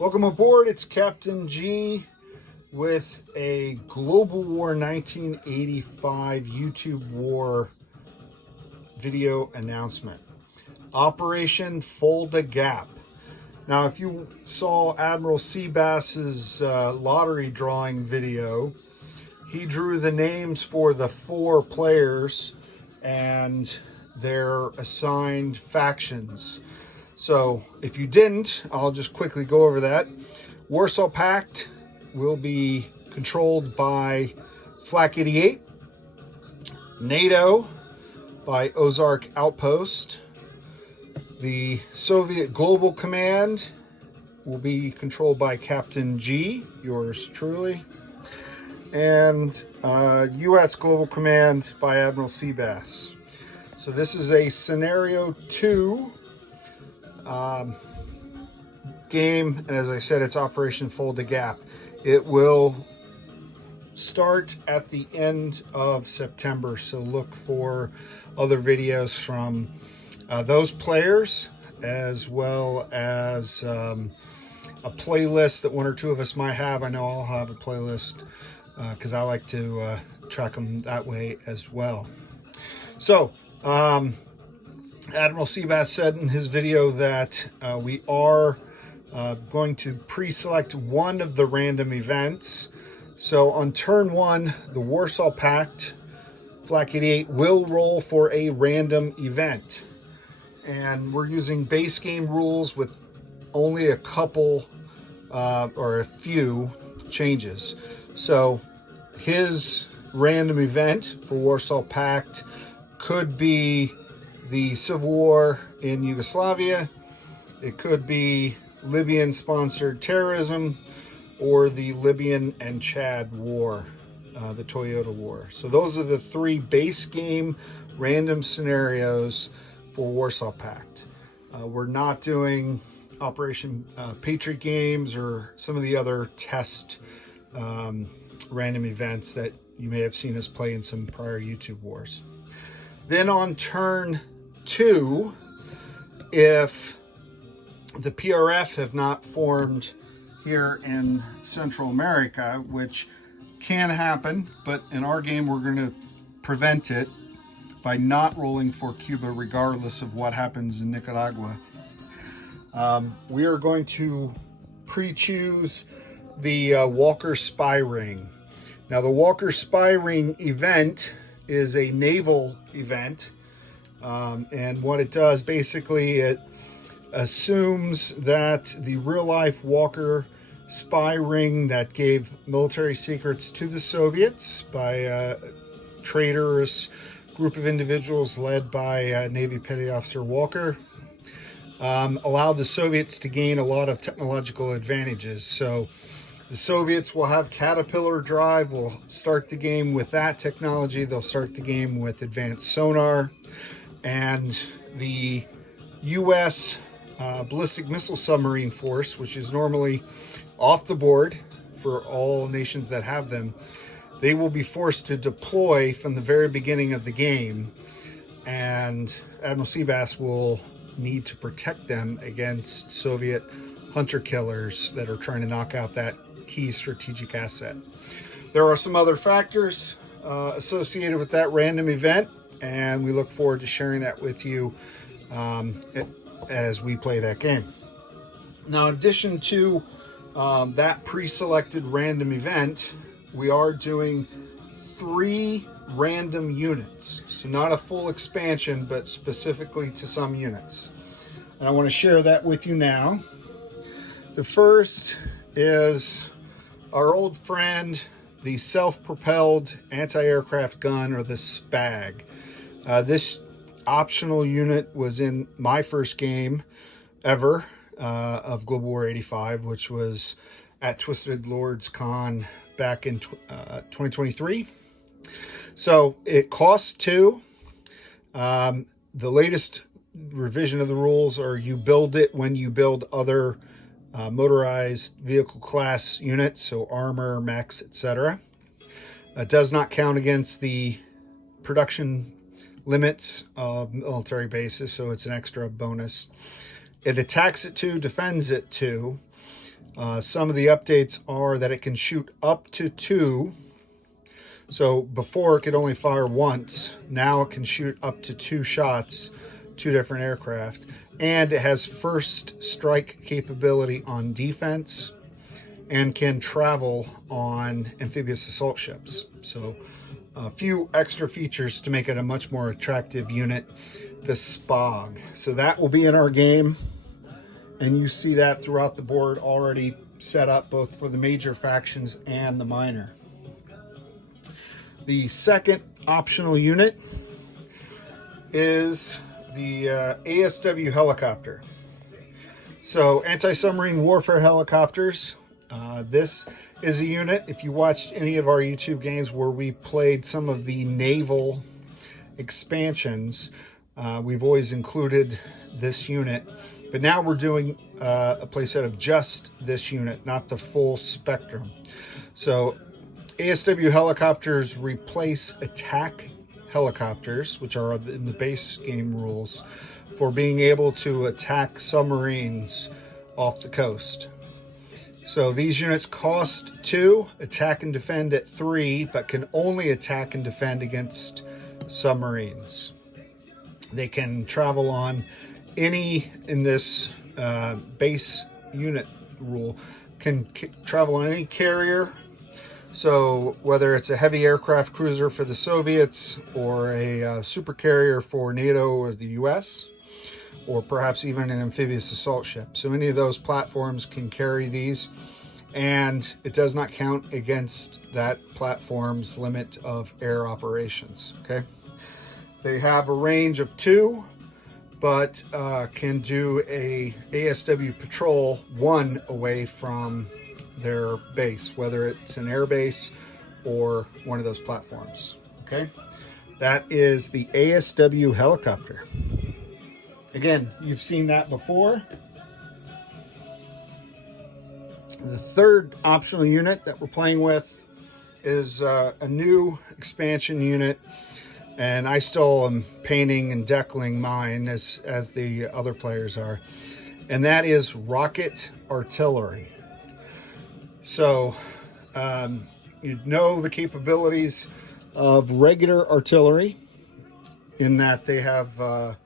Welcome aboard. It's Captain G with a Global War 1985 YouTube War video announcement. Operation Fulda Gap. Now, if you saw Admiral Seabass's lottery drawing video, he drew the names for the 4 players and their assigned factions. So if you didn't, I'll just quickly go over that. Warsaw Pact will be controlled by Flak 88. NATO by Ozark Outpost. The Soviet Global Command will be controlled by Captain G, yours truly. And U.S. Global Command by Admiral Seabass. So this is a Scenario 2 game, and as I said, it's Operation Fulda Gap. It will start at the end of September, so look for other videos from those players, as well as a playlist that 1 or 2 of us might have. I know I'll have a playlist because I like to track them that way as well. So Admiral Seabass said in his video that we are going to pre-select one of the random events. So on turn 1, the Warsaw Pact, Flak 88, will roll for a random event. And we're using base game rules with only a couple or a few changes. So his random event for Warsaw Pact could be the Civil War in Yugoslavia. It could be Libyan-sponsored terrorism, or the Libyan and Chad War, the Toyota War. So those are the 3 base game random scenarios for Warsaw Pact. We're not doing Operation Patriot games or some of the other test random events that you may have seen us play in some prior YouTube wars. Then on turn 2, if the PRF have not formed here in Central America, which can happen, but in our game we're going to prevent it by not rolling for Cuba regardless of what happens in Nicaragua. We are going to pre-choose the Walker Spy Ring. Now, the Walker Spy Ring event is a naval event, and what it does, basically, it assumes that the real-life Walker Spy Ring that gave military secrets to the Soviets by a traitorous group of individuals led by Navy Petty Officer Walker allowed the Soviets to gain a lot of technological advantages. So the Soviets will have Caterpillar drive, will start the game with that technology. They'll start the game with advanced sonar. And the U.S. Ballistic Missile Submarine Force, which is normally off the board for all nations that have them, they will be forced to deploy from the very beginning of the game. And Admiral Seabass will need to protect them against Soviet hunter killers that are trying to knock out that key strategic asset. There are some other factors associated with that random event, and we look forward to sharing that with you as we play that game. Now, in addition to that pre-selected random event, we are doing 3 random units. So not a full expansion, but specifically to some units. And I want to share that with you now. The first is our old friend, the self-propelled anti-aircraft gun, or the SPAG. This optional unit was in my first game ever of Global War 85, which was at Twisted Lords Con back in 2023. So it costs 2. The latest revision of the rules are you build it when you build other motorized vehicle class units, so armor, mechs, etc. It does not count against the production limits of military bases, so it's an extra bonus. It attacks at 2, defends at 2. Some of the updates are that it can shoot up to 2. So before it could only fire once. Now it can shoot up to 2 shots, 2 different aircraft. And it has first strike capability on defense and can travel on amphibious assault ships. So a few extra features to make it a much more attractive unit, the SPOG. So that will be in our game, and you see that throughout the board already set up both for the major factions and the minor. The second optional unit is the ASW helicopter. So anti-submarine warfare helicopters. This is a unit, if you watched any of our YouTube games where we played some of the naval expansions, we've always included this unit. But now we're doing a playset of just this unit, not the full spectrum. So ASW helicopters replace attack helicopters, which are in the base game rules, for being able to attack submarines off the coast. So these units cost 2, attack and defend at 3, but can only attack and defend against submarines. They can travel on any, in this base unit rule, can travel on any carrier. So whether it's a heavy aircraft cruiser for the Soviets or a super carrier for NATO or the US, or perhaps even an amphibious assault ship. So any of those platforms can carry these, and it does not count against that platform's limit of air operations, okay? They have a range of 2, but can do a ASW patrol 1 away from their base, whether it's an air base or one of those platforms, okay? That is the ASW helicopter. Again, you've seen that before. The third optional unit that we're playing with is a new expansion unit, and I still am painting and decaling mine as the other players are, and that is rocket artillery. So you know the capabilities of regular artillery in that they have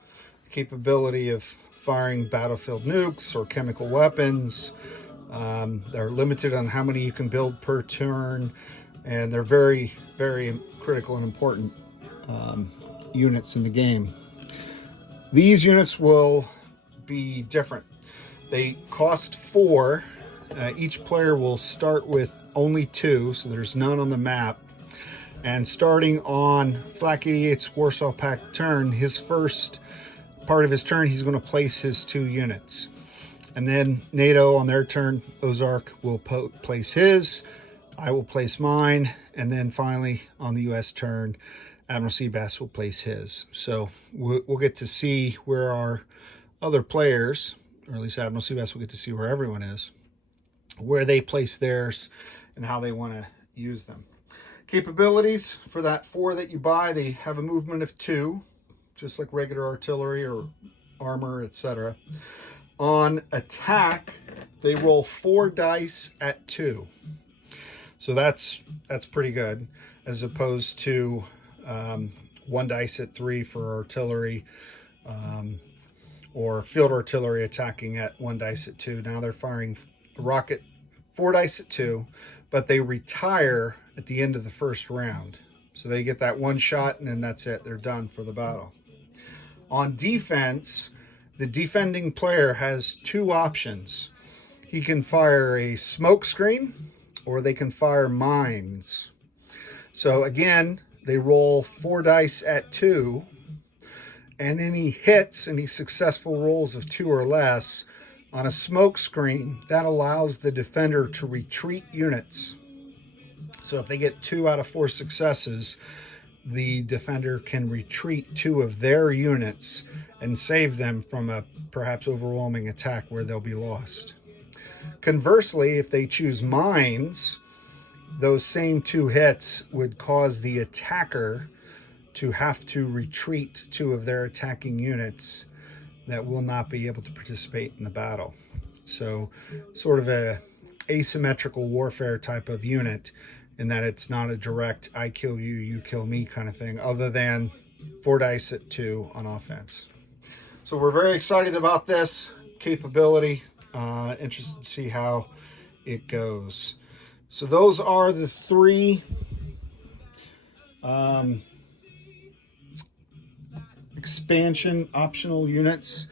capability of firing battlefield nukes or chemical weapons. They're limited on how many you can build per turn, and they're very, very critical and important units in the game. These units will be different. They cost 4. Each player will start with only 2, so there's none on the map. And starting on Flak 88's Warsaw Pact turn, his first part of his turn, he's going to place his 2 units. And then NATO on their turn, Ozark will place his, I will place mine, and then finally on the US turn, Admiral Seabass will place his. So we'll get to see where our other players, or at least Admiral Seabass will get to see where everyone is, where they place theirs and how they want to use them. Capabilities for that 4 that you buy, they have a movement of 2, just like regular artillery or armor, etc. On attack, they roll 4 dice at 2. So that's pretty good, as opposed to 1 dice at 3 for artillery, or field artillery attacking at 1 dice at 2. Now they're firing rocket 4 dice at 2, but they retire at the end of the first round. So they get that 1 shot, and then that's it. They're done for the battle. On defense, the defending player has 2 options. He can fire a smoke screen, or they can fire mines. So again, they roll 4 dice at 2, and any hits, any successful rolls of 2 or less on a smoke screen, that allows the defender to retreat units. So if they get 2 out of 4 successes, the defender can retreat 2 of their units and save them from a perhaps overwhelming attack where they'll be lost. Conversely, if they choose mines, those same 2 hits would cause the attacker to have to retreat 2 of their attacking units that will not be able to participate in the battle. So sort of a asymmetrical warfare type of unit, in that it's not a direct I kill you, you kill me kind of thing, other than 4 dice at 2 on offense. So we're very excited about this capability. Interested to see how it goes. So those are the 3 expansion optional units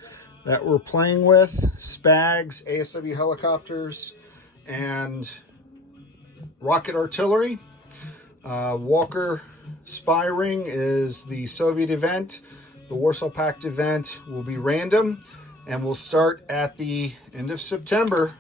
that we're playing with: Spags, ASW helicopters, and rocket artillery. Walker Spy Ring is the Soviet event. The Warsaw Pact event will be random and will start at the end of September.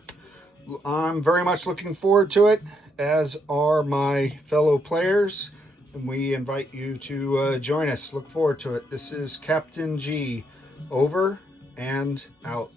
I'm very much looking forward to it, as are my fellow players, and we invite you to join us. Look forward to it. This is Captain G, over and out.